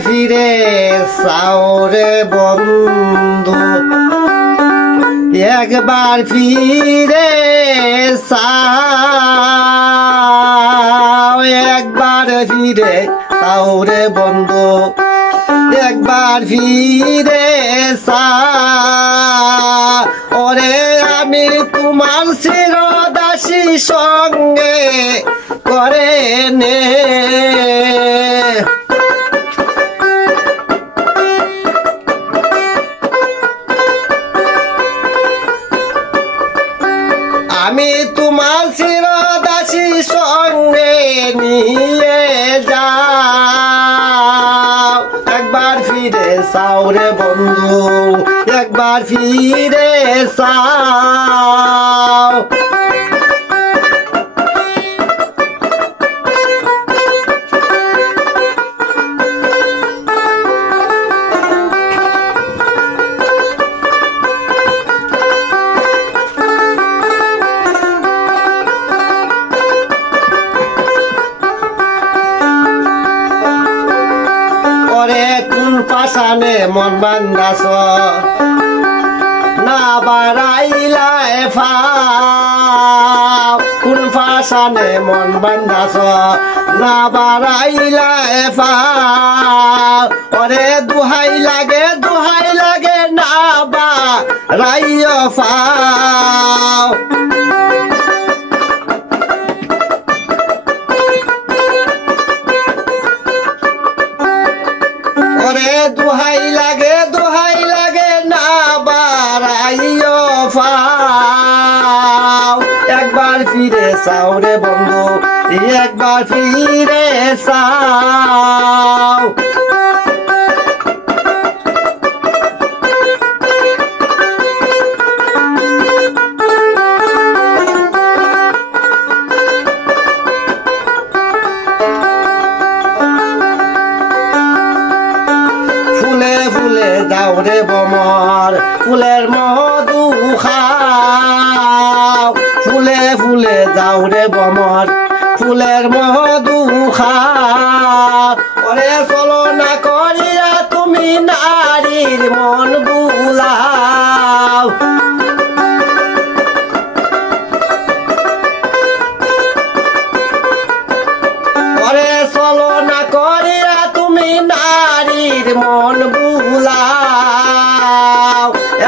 ফিরে সাওরে বন্ধু একবার ফিরে সাও একবার ফিরে সাওরে বন্ধু একবার ফিরে সাও ওরে আমি তোমার চিরদাসী সঙ্গে করে নে আমি তোমার চিরদাসী সঙ্গে নিয়ে যাও একবার ফিরে সাওরে বন্ধু একবার ফিরে সাও কোন পাশানে মন বান্ধাস না বাড়াইলাই ফাও কোন পাশানে মন বান্ধাস না বাড়াইলাই ফাও ওরে দুহাই লাগে না বাড়াইও ফাও দুহাই লাগে না বাড়াইও ফাও একবার ফিরে সাওরে বন্ধু একবার ফিরে সাও যাও রে বমর ফুলের মধু খাও ফুলে ফুলে যাও রে বমর ফুলের মধু খাও ওরে চলো না করিয়া তুমি নারীর মন বুলাও ওরে চলো না করিয়া তুমি নারীর মন বুলাও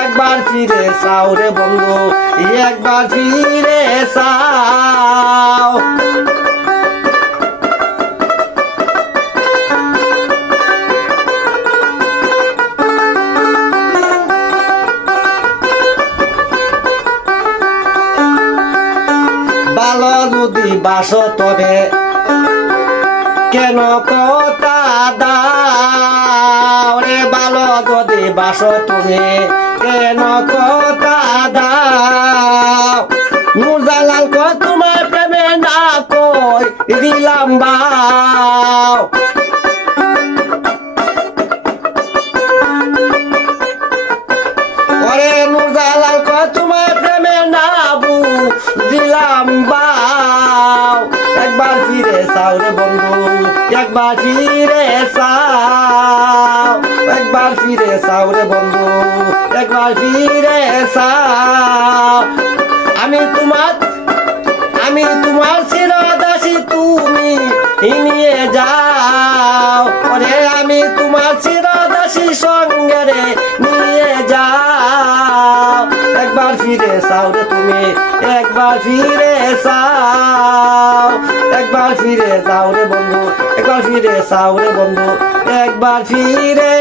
একবার ফিরে সাওরে বন্ধু একবার ফিরে সাও ভালো যদি বাসো তবে কেন কথা দাও রে ভালো যদি বাসো তুমি কেন কথা দাও নুরজালাল কো তোমার প্রেমে না কই দিলাম বাও ওরে নুরজালাল কো তোমার প্রেমে না দিলাম বাও একবার ফিরে সাওরে বন্ধু একবার ফিরে সাও একবার ফিরে সাওরে বন্ধু একবার ফিরে সাও আমি তোমার চিরদাসী তুমি নিয়ে যাও ওরে আমি তোমার চিরদাসী সঙ্গে রে নিয়ে যাও একবার ফিরে সাওরে তুমি একবার ফিরে সাও একবার ফিরে সাওরে বন্ধু একবার ফিরে সাওরে বন্ধু একবার ফিরে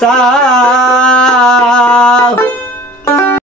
সাও